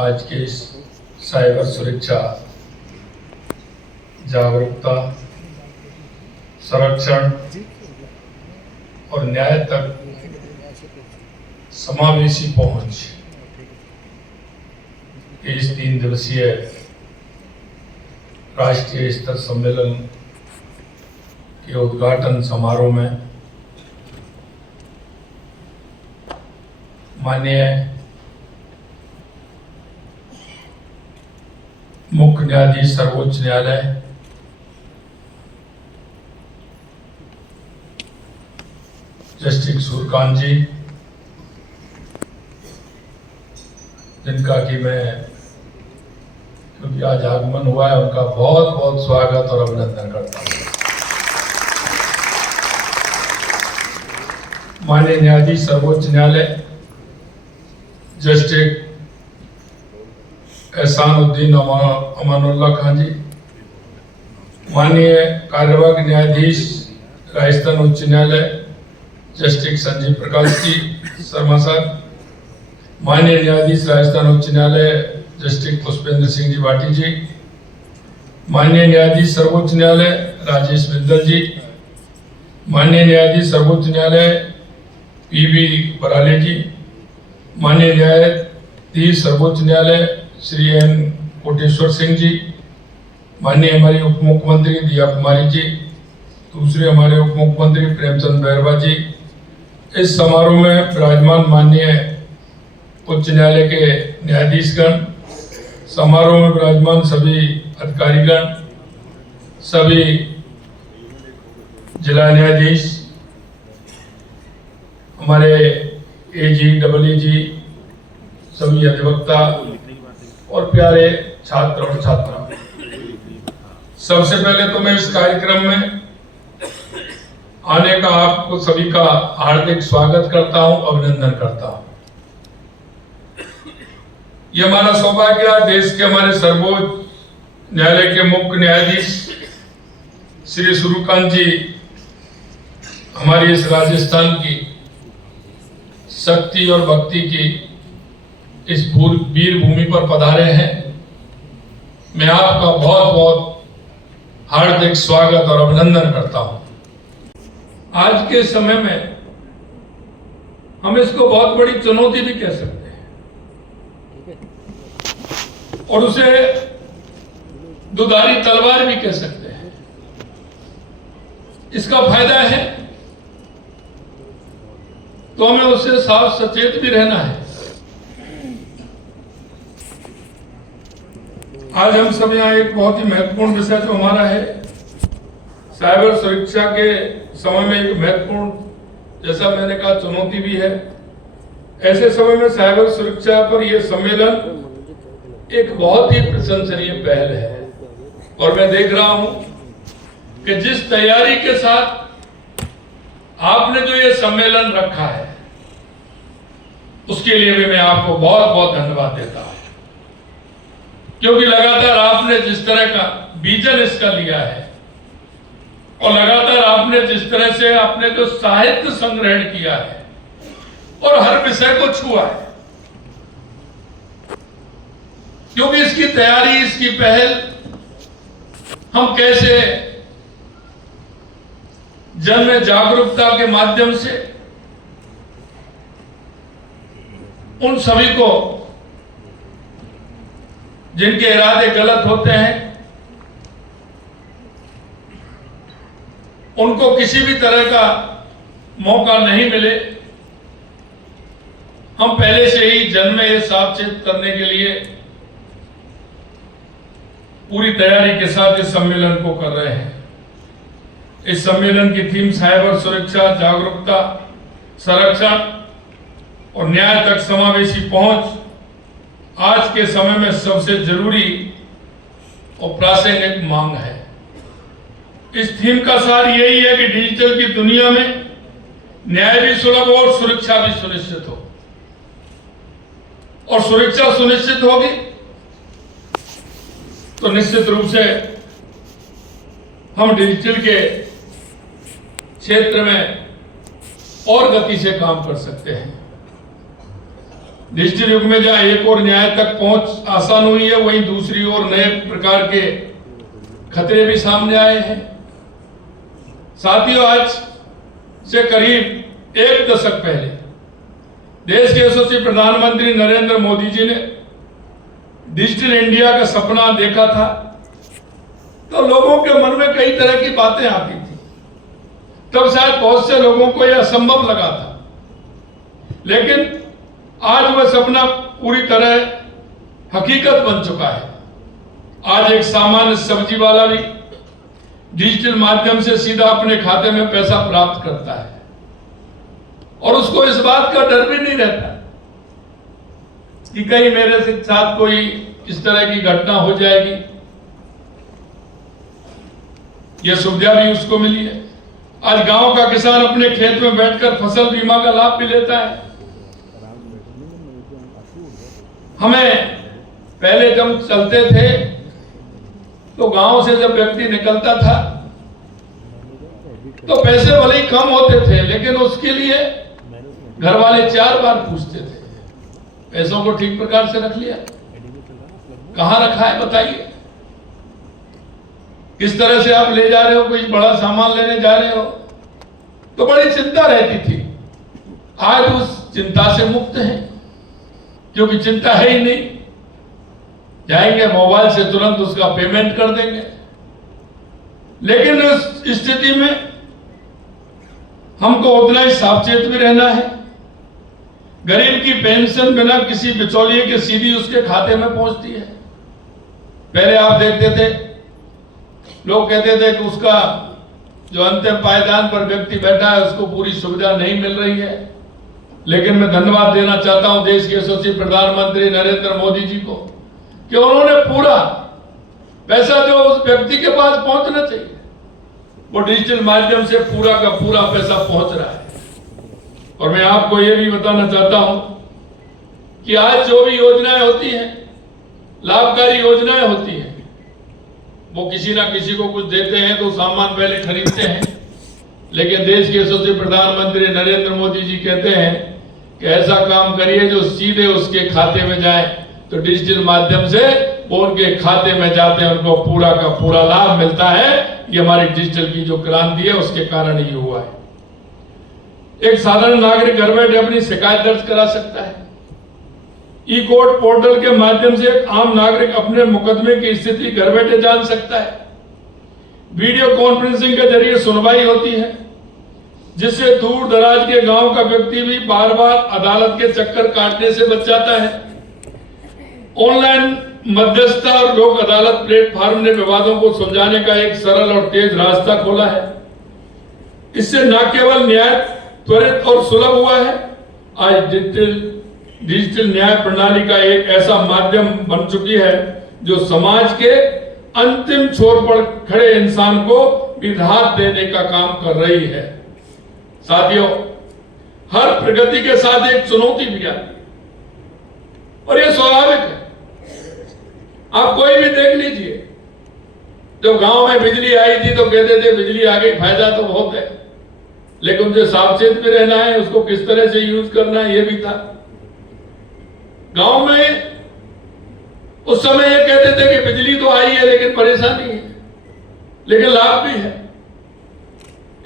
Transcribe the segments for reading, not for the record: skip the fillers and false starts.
आज के इस साइबर सुरक्षा, जागरूकता, संरक्षण और न्याय तक समावेशी पहुंच इस 3 दिवसीय राष्ट्रीय स्तर सम्मेलन के उद्घाटन समारोह में माननीय मुख्य न्यायाधीश सर्वोच्च न्यायालय जस्टिस सूर्यकांत जी, जिनका कि मैं क्योंकि आज आगमन हुआ है उनका बहुत बहुत स्वागत और अभिनंदन करता हूं। माननीय न्यायाधीश सर्वोच्च न्यायालय जस्टिस एहसानुद्दीन अमानुल्लाह खान जी, माननीय कार्यवाहक न्यायाधीश राजस्थान उच्च न्यायालय जस्टिस संजीव प्रकाश जी शर्मा साहब, माननीय न्यायाधीश राजस्थान उच्च न्यायालय जस्टिस पुष्पेंद्र सिंह जी भाटी जी, माननीय न्यायाधीश सर्वोच्च न्यायालय राजेश बिंदल जी, माननीय न्यायाधीश सर्वोच्च न्यायालय पीबी बराले जी, माननीय न्यायाधीश सर्वोच्च न्यायालय श्री एन कोटेश्वर सिंह जी, माननीय हमारे उप मुख्यमंत्री दिया कुमारी जी, दूसरे हमारे उप मुख्यमंत्री प्रेमचंद बैरवा जी, इस समारोह में विराजमान माननीय उच्च न्यायालय के न्यायाधीशगण, समारोह में विराजमान सभी अधिकारीगण, सभी जिला न्यायाधीश, हमारे एजी डबल जी, सभी अधिवक्ता और प्यारे छात्र और छात्रा, सबसे पहले तो मैं इस कार्यक्रम में आने का आपको सभी का हार्दिक स्वागत करता हूं, अभिनंदन करता हूं। यह हमारा सौभाग्य देश के हमारे सर्वोच्च न्यायालय के मुख्य न्यायाधीश श्री सूर्यकांत जी हमारी इस राजस्थान की शक्ति और भक्ति की इस वीर भूमि पर पधारे हैं। मैं आपका बहुत बहुत हार्दिक स्वागत और अभिनंदन करता हूं। आज के समय में हम इसको बहुत बड़ी चुनौती भी कह सकते हैं और उसे दुधारी तलवार भी कह सकते हैं। इसका फायदा है तो हमें उससे साफ सचेत भी रहना है। आज हम सब यहाँ एक बहुत ही महत्वपूर्ण विषय जो हमारा है साइबर सुरक्षा के समय में एक महत्वपूर्ण, जैसा मैंने कहा, चुनौती भी है। ऐसे समय में साइबर सुरक्षा पर यह सम्मेलन एक बहुत ही प्रशंसनीय पहल है और मैं देख रहा हूं कि जिस तैयारी के साथ आपने जो ये सम्मेलन रखा है उसके लिए भी मैं आपको बहुत बहुत धन्यवाद देता हूं, क्योंकि लगातार आपने जिस तरह का विजन इसका लिया है और लगातार आपने जिस तरह से आपने जो साहित्य संग्रहण किया है और हर विषय को छुआ है, क्योंकि इसकी तैयारी, इसकी पहल हम कैसे जन में जागरूकता के माध्यम से उन सभी को जिनके इरादे गलत होते हैं उनको किसी भी तरह का मौका नहीं मिले, हम पहले से ही जन में ये सावचेत करने के लिए पूरी तैयारी के साथ इस सम्मेलन को कर रहे हैं। इस सम्मेलन की थीम साइबर सुरक्षा, जागरूकता, संरक्षण और न्याय तक समावेशी पहुंच आज के समय में सबसे जरूरी और प्रासंगिक मांग है। इस थीम का सार यही है कि डिजिटल की दुनिया में न्याय भी सुलभ हो और सुरक्षा भी सुनिश्चित हो, और सुरक्षा सुनिश्चित होगी तो निश्चित रूप से हम डिजिटल के क्षेत्र में और गति से काम कर सकते हैं। डिजिटल युग में जहां एक और न्याय तक पहुंच आसान हुई है, वहीं दूसरी ओर नए प्रकार के खतरे भी सामने आए हैं। साथियों, आज से करीब एक दशक पहले देश के यशस्वी प्रधानमंत्री नरेंद्र मोदी जी ने डिजिटल इंडिया का सपना देखा था, तो लोगों के मन में कई तरह की बातें आती थी। तब शायद बहुत से लोगों को यह असंभव लगा था, लेकिन आज वह सपना पूरी तरह हकीकत बन चुका है। आज एक सामान्य सब्जी वाला भी डिजिटल माध्यम से सीधा अपने खाते में पैसा प्राप्त करता है और उसको इस बात का डर भी नहीं रहता कि कहीं मेरे साथ कोई इस तरह की घटना हो जाएगी। यह सुविधा भी उसको मिली है। आज गांव का किसान अपने खेत में बैठकर फसल बीमा का लाभ भी लेता है। हमें पहले जब चलते थे तो गांव से जब व्यक्ति निकलता था तो पैसे भले ही कम होते थे, लेकिन उसके लिए घर वाले 4 बार पूछते थे, पैसों को ठीक प्रकार से रख लिया, कहां रखा है बताइए, किस तरह से आप ले जा रहे हो, कोई बड़ा सामान लेने जा रहे हो, तो बड़ी चिंता रहती थी। आज उस चिंता से मुक्त है, क्योंकि चिंता है ही नहीं। जाएंगे मोबाइल से तुरंत उसका पेमेंट कर देंगे। लेकिन इस स्थिति में हमको उतना ही सावचेत भी रहना है। गरीब की पेंशन बिना किसी बिचौलिए के सीधी उसके खाते में पहुंचती है। पहले आप देखते थे, लोग कहते थे कि उसका जो अंतिम पायदान पर व्यक्ति बैठा है उसको पूरी सुविधा नहीं मिल रही है। लेकिन मैं धन्यवाद देना चाहता हूं देश के यशस्वी प्रधानमंत्री नरेंद्र मोदी जी को कि उन्होंने पूरा पैसा जो उस व्यक्ति के पास पहुंचना चाहिए वो डिजिटल माध्यम से पूरा का पूरा पैसा पहुंच रहा है। और मैं आपको यह भी बताना चाहता हूं कि आज जो भी योजनाएं होती हैं, लाभकारी योजनाएं होती हैं, वो किसी ना किसी को कुछ देते हैं तो सामान पहले खरीदते हैं, लेकिन देश के यशस्वी प्रधानमंत्री नरेंद्र मोदी जी कहते हैं कि ऐसा काम करिए जो सीधे उसके खाते में जाए। तो डिजिटल माध्यम से वो उनके खाते में जाते हैं, उनको पूरा का पूरा लाभ मिलता है। ये हमारी डिजिटल की जो क्रांति है उसके कारण ये हुआ है। एक साधारण नागरिक घर बैठे अपनी शिकायत दर्ज करा सकता है। ई कोर्ट पोर्टल के माध्यम से एक आम नागरिक अपने मुकदमे की स्थिति घर बैठे जान सकता है। वीडियो कॉन्फ्रेंसिंग के जरिए सुनवाई होती है, जिससे दूर दराज के गांव का व्यक्ति भी बार बार अदालत के चक्कर काटने से बच जाता है। ऑनलाइन मध्यस्थता और लोक अदालत प्लेटफॉर्म ने विवादों को सुलझाने का एक सरल और तेज रास्ता खोला है। इससे न केवल न्याय त्वरित और सुलभ हुआ है, आज डिजिटल न्याय प्रणाली का एक ऐसा माध्यम बन चुकी है जो समाज के अंतिम छोर पर खड़े इंसान को भी राहत देने का काम कर रही है। साथियों, हर प्रगति के साथ एक चुनौती भी आती है और यह स्वाभाविक है। आप कोई भी देख लीजिए, जब गांव में बिजली आई थी तो कहते थे बिजली आ गई, फायदा तो बहुत है, लेकिन मुझे सावचेत भी रहना है, उसको किस तरह से यूज करना है, यह भी था। गांव में उस समय ये कहते थे कि बिजली तो आई है लेकिन परेशानी है, लेकिन लाभ भी है।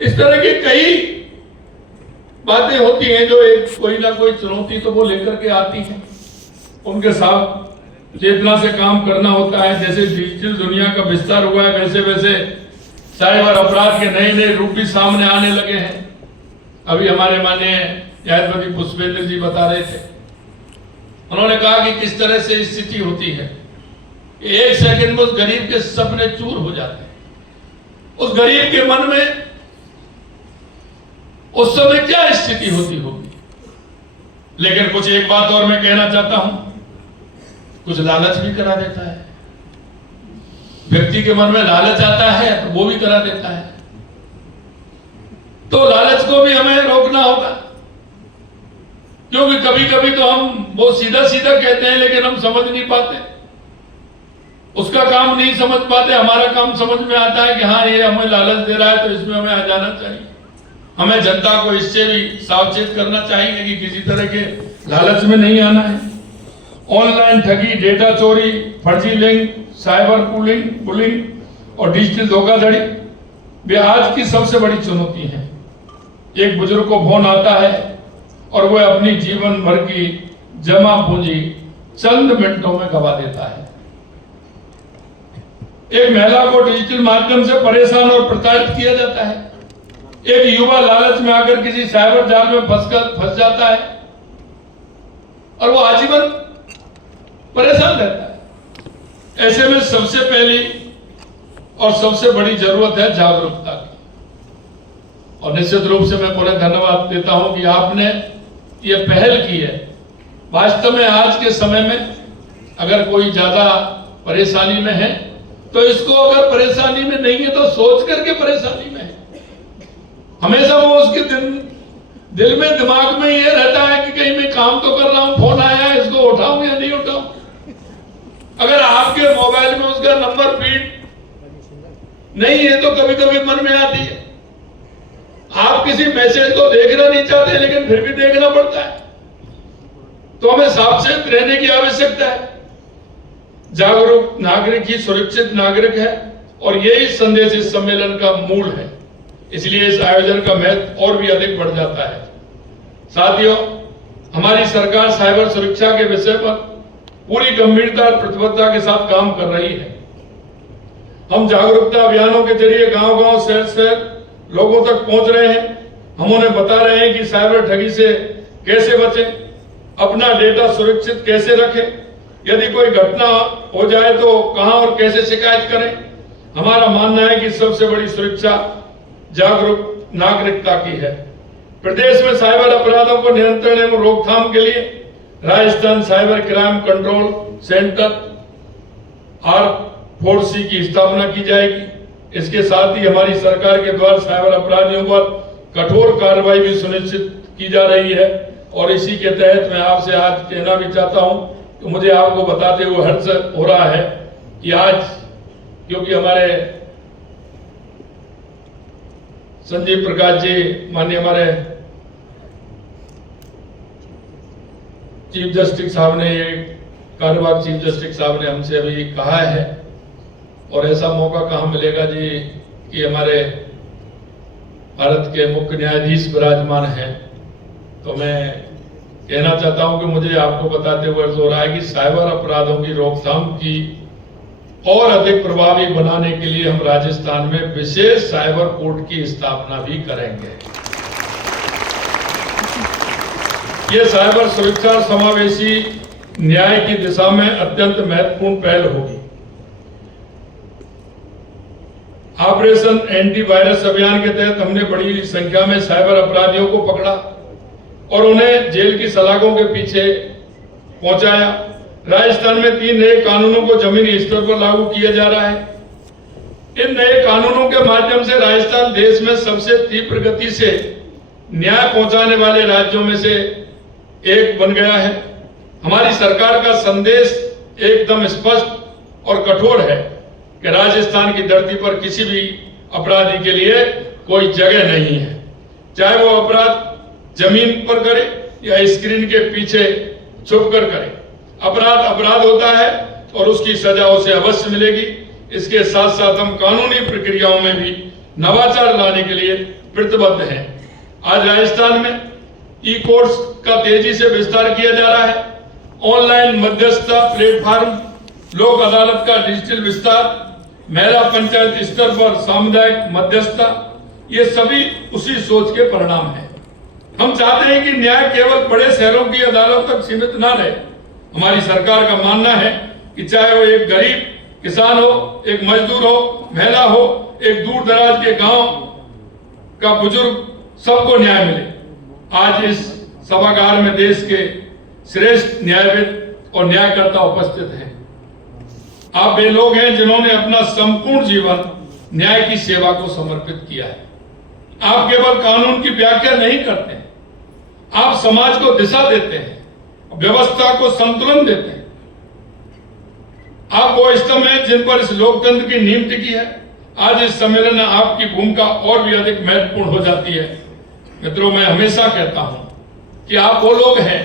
इस तरह की कई बातें होती हैं जो एक कोई ना कोई चुनौती तो वो लेकर के आती हैं, उनके साथ चेतना से काम करना होता है। जैसे डिजिटल दुनिया का विस्तार हुआ है, वैसे वैसे साइबर अपराध के नए नए रूप भी सामने आने लगे हैं। अभी हमारे माननीय न्यायपति पुष्पेंद्र जी बता रहे थे, उन्होंने कहा कि किस तरह से स्थिति होती है, एक सेकंड में उस गरीब के सपने चूर हो जाते हैं। उस गरीब के मन में उस समय क्या स्थिति होती होगी। लेकिन कुछ एक बात और मैं कहना चाहता हूं, कुछ लालच भी करा देता है। व्यक्ति के मन में लालच आता है तो वो भी करा देता है। तो लालच को भी हमें रोकना होगा, क्योंकि कभी कभी तो हम वो सीधा सीधा कहते हैं लेकिन हम समझ नहीं पाते, उसका काम नहीं समझ पाते। हमारा काम समझ में आता है कि हाँ ये हमें लालच दे रहा है तो इसमें हमें आ जाना चाहिए। हमें जनता को इससे भी सावचेत करना चाहिए कि किसी तरह के लालच में नहीं आना है। ऑनलाइन ठगी, डेटा चोरी, फर्जी लिंक, साइबर बुलिंग और डिजिटल धोखाधड़ी वे आज की सबसे बड़ी चुनौती हैं। एक बुजुर्ग को फोन आता है और वह अपनी जीवन भर की जमा पूंजी चंद मिनटों में गवा देता है। एक महिला को डिजिटल माध्यम से परेशान और प्रताड़ित किया जाता है। एक युवा लालच में आकर किसी साइबर जाल में फंस जाता है और वो आजीवन परेशान रहता है। ऐसे में सबसे पहली और सबसे बड़ी जरूरत है जागरूकता की। और निश्चित रूप से मैं पूरा धन्यवाद देता हूं कि आपने ये पहल की है। वास्तव में आज के समय में अगर कोई ज्यादा परेशानी में है तो इसको अगर परेशानी में नहीं है तो सोच करके परेशानी में है। हमेशा वो उसके दिल में दिमाग में ये रहता है कि कहीं मैं काम तो कर रहा हूं, फोन आया है, इसको उठाऊं या नहीं उठाऊं। अगर आपके मोबाइल में उसका नंबर फीड नहीं है तो कभी कभी मन में आती है। आप किसी मैसेज को देखना नहीं चाहते लेकिन फिर भी देखना पड़ता है। तो हमें सावधान रहने की आवश्यकता है। जागरूक नागरिक ही सुरक्षित नागरिक है और यही संदेश इस सम्मेलन का मूल है। इसलिए इस आयोजन का महत्व और भी अधिक बढ़ जाता है। साथियों, हमारी सरकार साइबर सुरक्षा के विषय पर पूरी गंभीरता और प्रतिबद्धता के साथ काम कर रही है। हम जागरूकता अभियानों के जरिए गांव-गांव, शहर-शहर लोगों तक पहुंच रहे हैं। हम उन्हें बता रहे हैं कि साइबर ठगी से कैसे बचें, अपना डेटा सुरक्षित कैसे रखें, यदि कोई घटना हो जाए तो कहां और कैसे शिकायत करें। हमारा मानना है कि सबसे बड़ी सुरक्षा जागरूक नागरिकता की है। प्रदेश में साइबर अपराधों को नियंत्रण एवं रोकथाम के लिए Rajasthan cyber crime control centre R4C की स्थापना की जाएगी। इसके साथ ही हमारी सरकार के द्वारा साइबर अपराधियों पर कठोर कार्रवाई भी सुनिश्चित की जा रही है। और इसी के तहत मैं आपसे आज कहना भी चाहता हूं कि मुझे आपको बताते हुए हर्ष हो रहा है कि आज क्योंकि हमारे संजीव प्रकाश जी, माननीय हमारे चीफ जस्टिस साहब ने, ये कार्यवाहक चीफ जस्टिस साहब ने हमसे अभी कहा है और ऐसा मौका कहाँ मिलेगा जी कि हमारे भारत के मुख्य न्यायाधीश विराजमान हैं। तो मैं कहना चाहता हूं कि मुझे आपको बताते हुए हो रहा है कि साइबर अपराधों की रोकथाम की और अधिक प्रभावी बनाने के लिए हम राजस्थान में विशेष साइबर कोर्ट की स्थापना भी करेंगे। ये साइबर सुरक्षा और समावेशी न्याय की दिशा में अत्यंत महत्वपूर्ण पहल होगी। ऑपरेशन एंटीवायरस अभियान के तहत हमने बड़ी संख्या में साइबर अपराधियों को पकड़ा और उन्हें जेल की सलाखों के पीछे पहुंचाया। राजस्थान में 3 नए कानूनों को जमीनी स्तर पर लागू किया जा रहा है। इन नए कानूनों के माध्यम से राजस्थान देश में सबसे तीव्र गति से न्याय पहुंचाने वाले राज्यों में से एक बन गया है। हमारी सरकार का संदेश एकदम स्पष्ट और कठोर है कि राजस्थान की धरती पर किसी भी अपराधी के लिए कोई जगह नहीं है, चाहे वो अपराध जमीन पर करे या स्क्रीन के पीछे छुप कर करे। अपराध अपराध होता है और उसकी सजा उसे अवश्य मिलेगी। इसके साथ साथ हम कानूनी प्रक्रियाओं में भी नवाचार लाने के लिए प्रतिबद्ध हैं। आज राजस्थान में ई कोर्ट्स का तेजी से विस्तार किया जा रहा है। ऑनलाइन मध्यस्थता प्लेटफॉर्म, लोक अदालत का डिजिटल विस्तार, महिला पंचायत स्तर पर सामुदायिक मध्यस्थता, ये सभी उसी सोच के परिणाम है। हम चाहते हैं कि न्याय केवल बड़े शहरों की अदालतों तक सीमित न रहे। हमारी सरकार का मानना है कि चाहे वो एक गरीब किसान हो, एक मजदूर हो, महिला हो, एक दूर दराज के गांव का बुजुर्ग, सबको न्याय मिले। आज इस सभागार में देश के श्रेष्ठ न्यायविद और न्यायकर्ता उपस्थित हैं। आप वे लोग हैं जिन्होंने अपना संपूर्ण जीवन न्याय की सेवा को समर्पित किया है। आप केवल कानून की व्याख्या नहीं करते, आप समाज को दिशा देते हैं, व्यवस्था को संतुलन देते हैं। आप वो स्तंभ हैं जिन पर इस लोकतंत्र की नींव टिकी है। आज इस सम्मेलन में आपकी भूमिका और भी अधिक महत्वपूर्ण हो जाती है। मित्रों, मैं हमेशा कहता हूं कि आप वो लोग हैं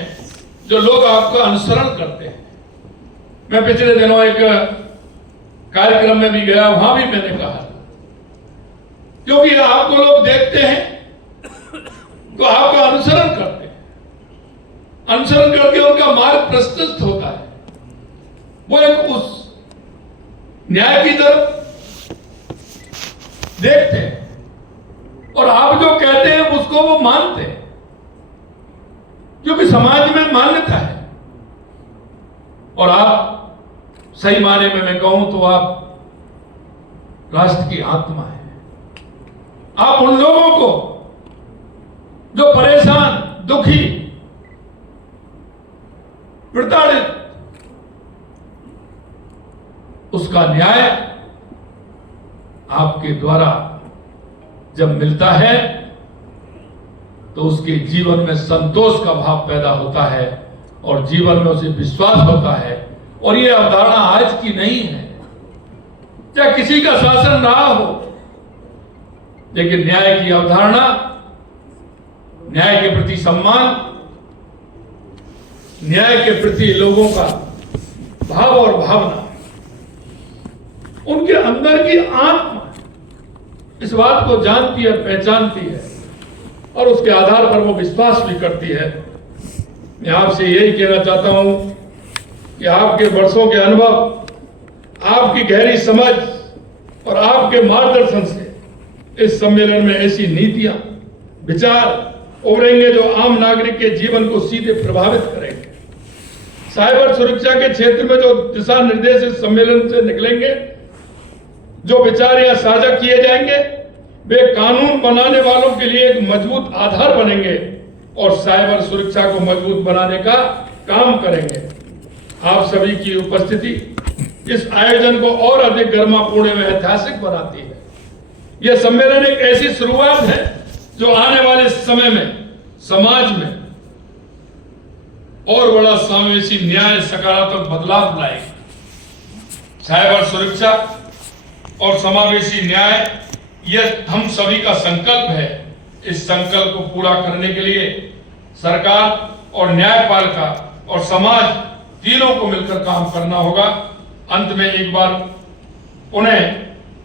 जो लोग आपका अनुसरण करते हैं। मैं पिछले दिनों एक कार्यक्रम में भी गया, वहां भी मैंने कहा, क्योंकि आपको लोग देखते हैं तो आपका अनुसरण करते हैं, अनुसरण करके उनका मार्ग प्रशस्त होता है। वो एक उस न्याय की तरफ देखते हैं और आप जो कहते हैं उसको वो मानते हैं, क्योंकि समाज में मान्यता है। और आप सही माने में मैं कहूं तो आप राष्ट्र की आत्मा है। आप उन लोगों को जो परेशान, दुखी, प्रताड़ित, उसका न्याय आपके द्वारा जब मिलता है तो उसके जीवन में संतोष का भाव पैदा होता है और जीवन में उसे विश्वास होता है। और ये अवधारणा आज की नहीं है, चाहे किसी का शासन रहा हो, लेकिन न्याय की अवधारणा, न्याय के प्रति सम्मान, न्याय के प्रति लोगों का भाव और भावना, उनके अंदर की आत्मा इस बात को जानती है, पहचानती है और उसके आधार पर वो विश्वास भी करती है। मैं आपसे यही कहना चाहता हूं कि आपके वर्षों के अनुभव, आपकी गहरी समझ और आपके मार्गदर्शन से इस सम्मेलन में ऐसी नीतियां, विचार उभरेंगे जो आम नागरिक के जीवन को सीधे प्रभावित करेंगे। साइबर सुरक्षा के क्षेत्र में जो दिशा निर्देश इस सम्मेलन से निकलेंगे, जो विचार यहां साझा किए जाएंगे, वे कानून बनाने वालों के लिए एक मजबूत आधार बनेंगे और साइबर सुरक्षा को मजबूत बनाने का काम करेंगे। आप सभी की उपस्थिति इस आयोजन को और अधिक गर्मापूर्ण व ऐतिहासिक बनाती है। यह सम्मेलन एक ऐसी शुरुआत है जो आने वाले समय में समाज में और बड़ा समावेशी न्याय, सकारात्मक बदलाव लाएगी। साइबर सुरक्षा और समावेशी न्याय, यह हम सभी का संकल्प है। इस संकल्प को पूरा करने के लिए सरकार और न्यायपालिका और समाज तीनों को मिलकर काम करना होगा। अंत में एक बार पुनः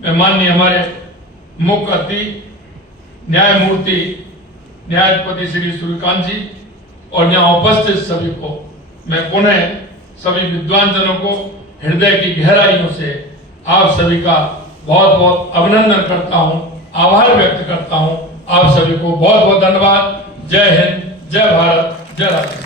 मैं माननीय हमारे मुख्य अतिथि न्यायमूर्ति न्यायाधिपति श्री सूर्यकांत जी और यहाँ उपस्थित सभी को मैं पुनः सभी विद्वान जनों को हृदय की गहराइयों से आप सभी का बहुत बहुत अभिनंदन करता हूं, आभार व्यक्त करता हूं। आप सभी को बहुत बहुत धन्यवाद। जय हिंद, जय भारत, जय राष्ट्र।